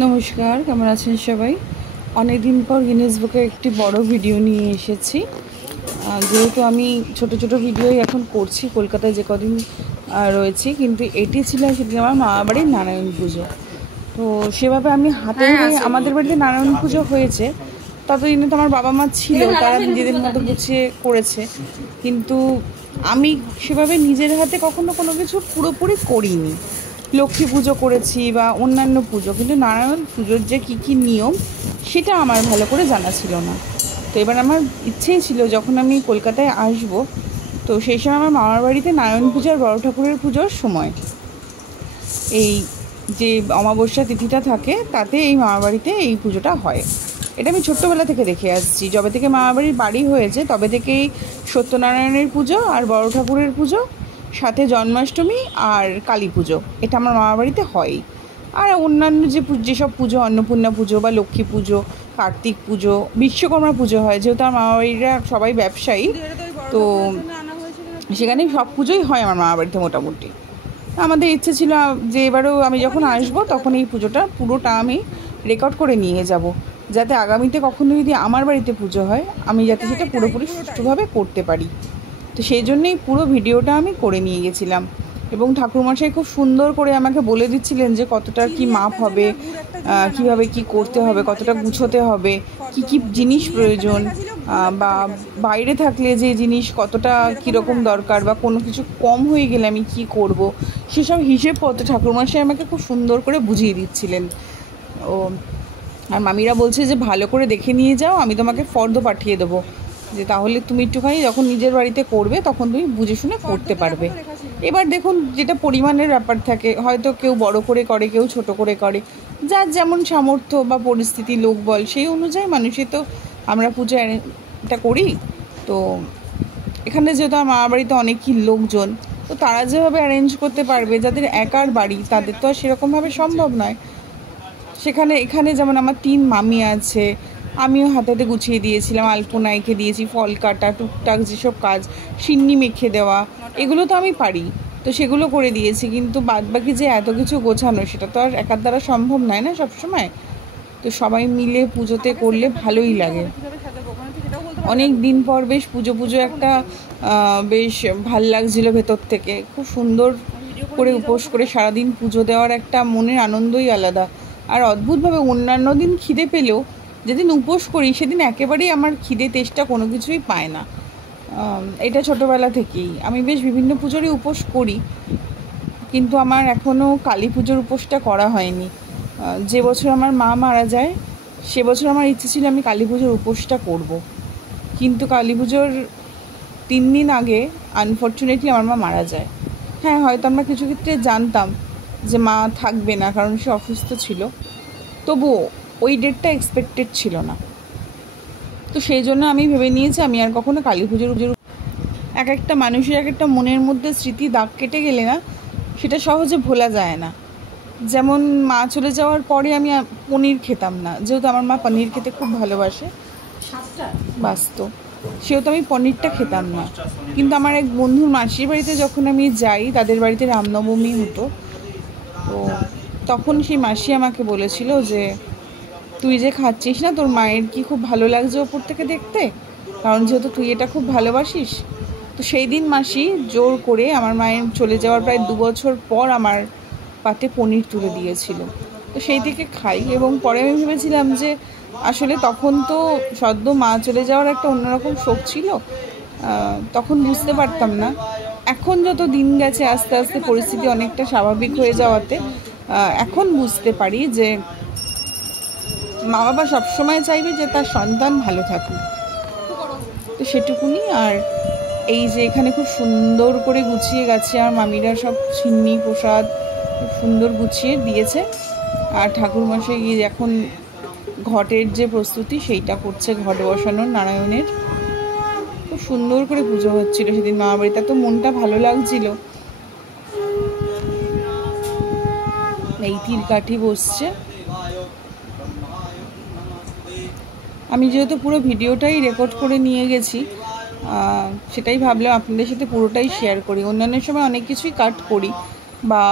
নমস্কার, কেমন আছেন সবাই? অনেক দিন পর গিনেস বুকে একটি বড় ভিডিও নিয়ে এসেছি। যেহেতু আমি ছোট ছোট ভিডিওই এখন করছি কলকাতায় যে কদিন রয়েছি, কিন্তু এটি ছিল সেদিন আমার মামাবাড়ির নারায়ণ পুজো। তো সেভাবে আমি হাতে আমাদের বাড়িতে নারায়ণ পুজো হয়েছে, ততদিনে তো আমার বাবা মা ছিল, তারা নিজেদের মতো গুছিয়ে করেছে, কিন্তু আমি সেভাবে নিজের হাতে কখনো কোনো কিছু পুরোপুরি করিনি। লক্ষ্মী পুজো করেছি বা অন্যান্য পুজো, কিন্তু নারায়ণ পুজোর যে কী কী নিয়ম সেটা আমার ভালো করে জানা ছিল না। তো এবার আমার ইচ্ছেই ছিল যখন আমি কলকাতায় আসব, তো সেই সময় আমার মামার বাড়িতে নারায়ণ পূজার বড় ঠাকুরের পুজোর সময় এই যে অমাবস্যা তিথিটা থাকে, তাতে এই মামার বাড়িতে এই পুজোটা হয়। এটা আমি ছোট্টবেলা থেকে দেখে আসছি। যবে থেকে মামার বাড়ির বাড়ি হয়েছে তবে থেকেই সত্যনারায়ণের পুজো আর বড় ঠাকুরের পুজো, সাথে জন্মাষ্টমী আর কালী পুজো, এটা আমার মামার বাড়িতে হয়। আর অন্যান্য যেসব পুজো, অন্নপূর্ণা পুজো বা লক্ষ্মী পুজো, কার্তিক পুজো, বিশ্বকর্মা পুজো হয়, যেহেতু আমার মামার বাড়িরা সবাই ব্যবসায়ী, তো সেখানে সব পুজোই হয় আমার মামার বাড়িতে মোটামুটি। আমাদের ইচ্ছে ছিল যে এবারেও আমি যখন আসবো তখন এই পুজোটা পুরোটা আমি রেকর্ড করে নিয়ে যাব, যাতে আগামীতে কখনো যদি আমার বাড়িতে পুজো হয় আমি যাতে সেটা পুরোপুরি সুষ্ঠুভাবে করতে পারি। তো সেই জন্যেই পুরো ভিডিওটা আমি করে নিয়ে গেছিলাম, এবং ঠাকুরমশাই খুব সুন্দর করে আমাকে বলে দিচ্ছিলেন যে কতটা কি মাপ হবে, কিভাবে কি করতে হবে, কতটা গুছোতে হবে, কি কি জিনিস প্রয়োজন, বা বাইরে থাকলে যে জিনিস কতটা কীরকম দরকার, বা কোনো কিছু কম হয়ে গেলে আমি কি করব, সেসব হিসেবপত্র ঠাকুরমশাই আমাকে খুব সুন্দর করে বুঝিয়ে দিচ্ছিলেন। ও আর মামিরা বলছে যে ভালো করে দেখে নিয়ে যাও, আমি তোমাকে ফর্দ পাঠিয়ে দেবো, যে তাহলে তুমি একটুখানি যখন নিজের বাড়িতে করবে তখন তুমি বুঝে শুনে করতে পারবে। এবার দেখুন, যেটা পরিমাণের ব্যাপার থাকে, হয়তো কেউ বড় করে করে, কেউ ছোট করে করে, যার যেমন সামর্থ্য বা পরিস্থিতি, লোকবল, সেই অনুযায়ী মানুষই তো আমরা পুজো এটা করি। তো এখানে যেহেতু আমার মামার বাড়িতে অনেকই লোকজন, তো তারা যেভাবে অ্যারেঞ্জ করতে পারবে, যাদের একার বাড়ি তাদের তো আর সেরকমভাবে সম্ভব নয়। এখানে যেমন আমার 3 মামি আছে, আমিও হাতে গুছিয়ে দিয়েছিলাম, আলপনা এঁকে দিয়েছি, ফল কাটা, টুকটাক যেসব কাজ, সিন্নি মেখে দেওয়া, এগুলো তো আমি পারি, তো সেগুলো করে দিয়েছি। কিন্তু বাদবাকি যে এত কিছু গোছানো, সেটা তো আর একার দ্বারা সম্ভব নয় না সবসময়। তো সবাই মিলে পুজোতে করলে ভালোই লাগে। অনেক দিন পর বেশ পুজো পুজো একটা বেশ ভাল লাগছিল ভেতর থেকে। খুব সুন্দর করে উপোস করে সারাদিন পুজো দেওয়ার একটা মনের আনন্দই আলাদা। আর অদ্ভুতভাবে অন্যান্য দিন খিদে পেলেও যেদিন উপোস করি সেদিন একেবারেই আমার খিদে তেষ্টা কোনো কিছুই পায় না। এটা ছোটোবেলা থেকেই আমি বেশ বিভিন্ন পুজোরই উপোস করি, কিন্তু আমার এখনও কালী পুজোর উপোসটা করা হয়নি। যে বছর আমার মা মারা যায় সে বছর আমার ইচ্ছে ছিল আমি কালী পুজোর উপোসটা করব, কিন্তু কালী পুজোর 3 দিন আগে আনফর্চুনেটলি আমার মা মারা যায়। হ্যাঁ, হয়তো আমরা কিছু ক্ষেত্রে জানতাম যে মা থাকবে না, কারণ সে অসুস্থ ছিল, তবুও ওই ডেটটা এক্সপেক্টেড ছিল না। তো সেই জন্য আমি ভেবে নিয়েছি আমি আর কখনো কালী পুজোর এক একটা মানুষের এক একটা মনের মধ্যে স্মৃতি দাগ কেটে গেলে না, সেটা সহজে ভোলা যায় না। যেমন মা চলে যাওয়ার পরে আমি পনির খেতাম না, যেহেতু আমার মা পনির খেতে খুব ভালোবাসে, বাস্তব সেহেতু আমি পনিরটা খেতাম না। কিন্তু আমার এক বন্ধুর মাসির বাড়িতে যখন আমি যাই, তাদের বাড়িতে রামনবমী হতো, তো তখন সেই মাসি আমাকে বলেছিল যে তুই যে খাচ্ছিস না, তোর মায়ের কি খুব ভালো লাগছে ওপর থেকে দেখতে, কারণ যেহেতু তুই এটা খুব ভালোবাসিস। তো সেই দিন মাসি জোর করে আমার মায়ের চলে যাওয়ার প্রায় 2 বছর পর আমার পাতে পনির তুলে দিয়েছিল। তো সেই থেকে খাই, এবং পরে আমি ভেবেছিলাম যে আসলে তখন তো সদ্য মা চলে যাওয়ার একটা অন্যরকম শোক ছিল, তখন বুঝতে পারতাম না। এখন যত দিন গেছে আস্তে আস্তে পরিস্থিতি অনেকটা স্বাভাবিক হয়ে যাওয়াতে এখন বুঝতে পারি যে মা বাবা সবসময় চাইবে যে তার সন্তান ভালো থাকুক, তো সেটুকুনি। আর এই যে এখানে খুব সুন্দর করে গুছিয়ে গেছে, আর মামিরা সব সিন্নি প্রসাদ খুব সুন্দর গুছিয়ে দিয়েছে, আর ঠাকুরমশাই এখন ঘটের যে প্রস্তুতি সেইটা করছে, ঘট বসানোর নারায়ণের। খুব সুন্দর করে পুজো হচ্ছিল সেদিন মামা বাড়িতে, তো মনটা ভালো লাগছিল। এই তীরকাঠি বসছে। আমি যেহেতু পুরো ভিডিওটাই রেকর্ড করে নিয়ে গেছি, সেটাই ভাবলাম আপনাদের সাথে পুরোটাই শেয়ার করি। অন্যান্য সময় অনেক কিছুই কাট করি বা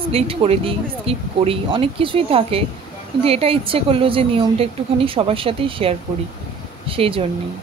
স্প্লিট করে দিই, স্কিপ করি, অনেক কিছুই থাকে, কিন্তু এটা ইচ্ছে করলো যে নিয়মটা একটুখানি সবার সাথেই শেয়ার করি, সেই জন্যেই।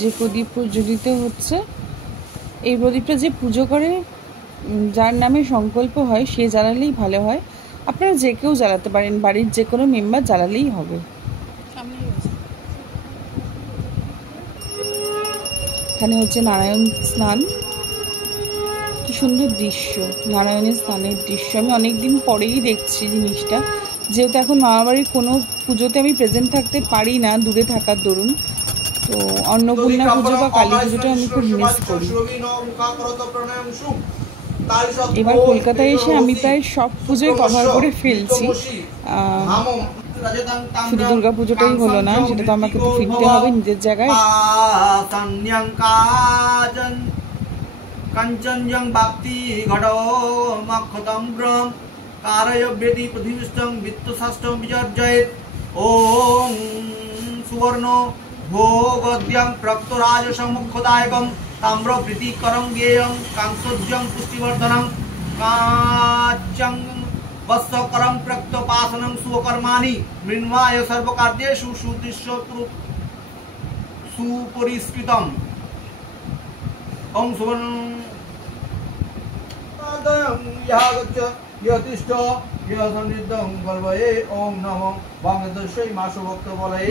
যে প্রদীপ প্রজ্বলিত হচ্ছে, এই প্রদীপটা যে পুজো করে, যার নামে সংকল্প হয়, সে জ্বালালেই ভালো হয়। আপনারা যে কেউ জ্বালাতে পারেন, বাড়ির যে কোনো মেম্বার জ্বালালেই হবে। এখানে হচ্ছে নারায়ণ স্নান, কি সুন্দর দৃশ্য, নারায়ণের স্নানের দৃশ্য। আমি অনেকদিন পরেই দেখছি জিনিসটা, যেহেতু এখন মামাবাড়ির কোনো পুজোতে আমি প্রেজেন্ট থাকতে পারি না, দূরে থাকার দরুন। তো অন্নপূর্ণা পুজো বা কালী পুজোটা আমি খুব মিস করি। এবার কলকাতায় এসে আমি প্রায় সব পুজোই কভার করে ফেলছি, শুধু দুর্গা পুজোটাই হলো না, সেটা তো আমাকে তো ফিরতে হবে নিজের জায়গায়। কাঞ্চনজং বাপ্তি ঘটো মক্ষতং ব্রহ্ম কারয় বেদি পৃথিবীষ্টং বিত্তশাস্ত্রং বিজর্জয়েত। ওং সুবর্ণ ভোগদ্যং প্রক্তরাজসং মুখ্যদায়কং তাম্র প্রীতিকরং জ্ঞেয়ং কাংসোজ্জং পুষ্টিবর্ধনং কাচ্চং বৎসকরং প্রক্তপাসনং সুকর্মাণি মৃণ্ময় সর্বকার্যেষু সুদৃশ্য সুপরিষ্কৃতম। ওং সুবর্ণ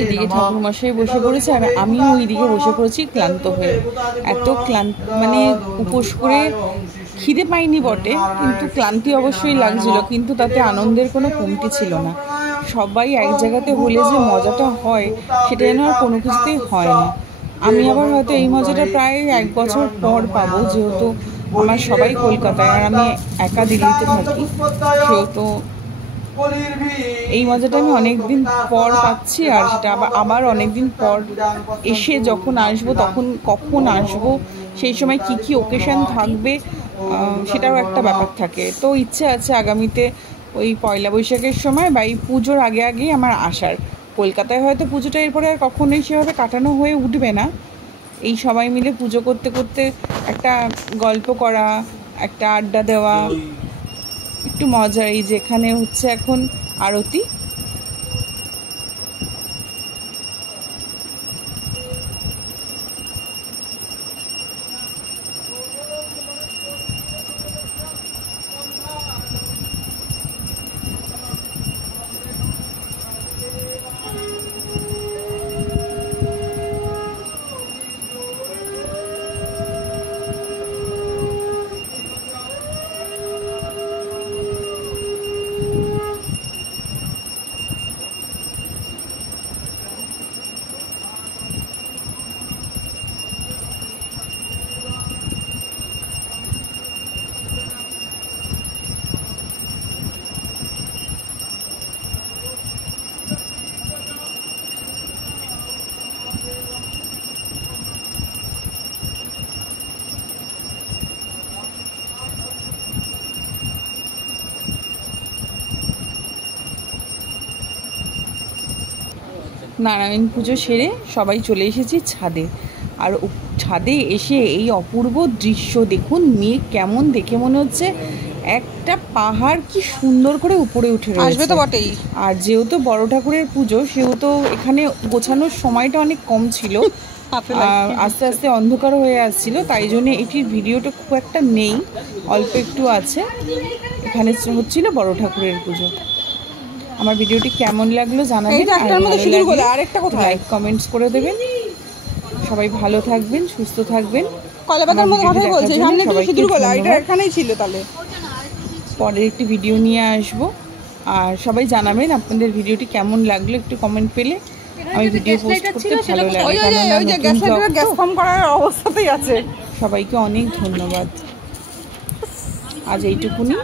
এদিকে ঠাকুরমশাই বসে পড়েছে আর আমিও ওইদিকে বসে পড়েছি ক্লান্ত হয়ে। এত ক্লান্ত, মানে উপোস করে খিদে পাইনি বটে, কিন্তু ক্লান্তি অবশ্যই লাগছিল, কিন্তু তাতে আনন্দের কোনো কমতি ছিল না। সবাই এক জায়গাতে হলে যে মজাটা হয়, সেটা যেন আর কোনো কিছুতেই হয় না। আমি আবার হয়তো এই মজাটা প্রায় 1 বছর পর পাবো, যেহেতু আমার সবাই কলকাতায় আর আমি একা দিল্লিতে থাকি, সেহেতু এই মজাটা আমি অনেকদিন পর পাচ্ছি। আর সেটা আবার অনেকদিন পর এসে যখন আসবো, তখন কখন আসবো, সেই সময় কি কি ওকেশন থাকবে, সেটাও একটা ব্যাপার থাকে। তো ইচ্ছে আছে আগামীতে ওই পয়লা বৈশাখের সময় বা এই পুজোর আগে আগেই আমার আসার। কলকাতায় হয়তো পুজোটা এরপরে আর কখনোই সেভাবে কাটানো হয়ে উঠবে না। এই সবাই মিলে পুজো করতে করতে একটা গল্প করা, একটা আড্ডা দেওয়া, একটু মজা। এই যেখানে হচ্ছে এখন আরতি, নারায়ণ পুজো সেরে সবাই চলে এসেছি ছাদে। আর ছাদে এসে এই অপূর্ব দৃশ্য দেখুন, মেঘ কেমন, দেখে মনে হচ্ছে একটা পাহাড় কি সুন্দর করে উপরে উঠে রয়েছে। আসবে তো বটেই। আর যেহেতু বড় ঠাকুরের পুজো, সেহেতু এখানে গোছানোর সময়টা অনেক কম ছিল, আস্তে আস্তে অন্ধকার হয়ে আসছিল, তাই জন্য এটির ভিডিওটা খুব একটা নেই, অল্প একটু আছে। এখানে হচ্ছিল বড় ঠাকুরের পুজো। আমার ভিডিওটি কেমন লাগলো জানাবেন, লাইক কমেন্টস করে দেবেন। সবাই ভালো থাকবেন, সুস্থ থাকবেন। কলাপাতার মতো কথাই বলছে, সামনে একটু সিঁদুর গলা, এটা এখানেই ছিল। তাহলে পরের একটি ভিডিও নিয়ে আসবো, আর সবাই জানাবেন আপনাদের ভিডিওটি কেমন লাগলো, একটু কমেন্ট পেলে আমি ভিডিও পোস্ট করতে ভালো লাগে। ওই যে গ্যাস ফর্ম করার অবস্থাতেই আছে। সবাইকে অনেক ধন্যবাদ। আজ এইটুকুনি।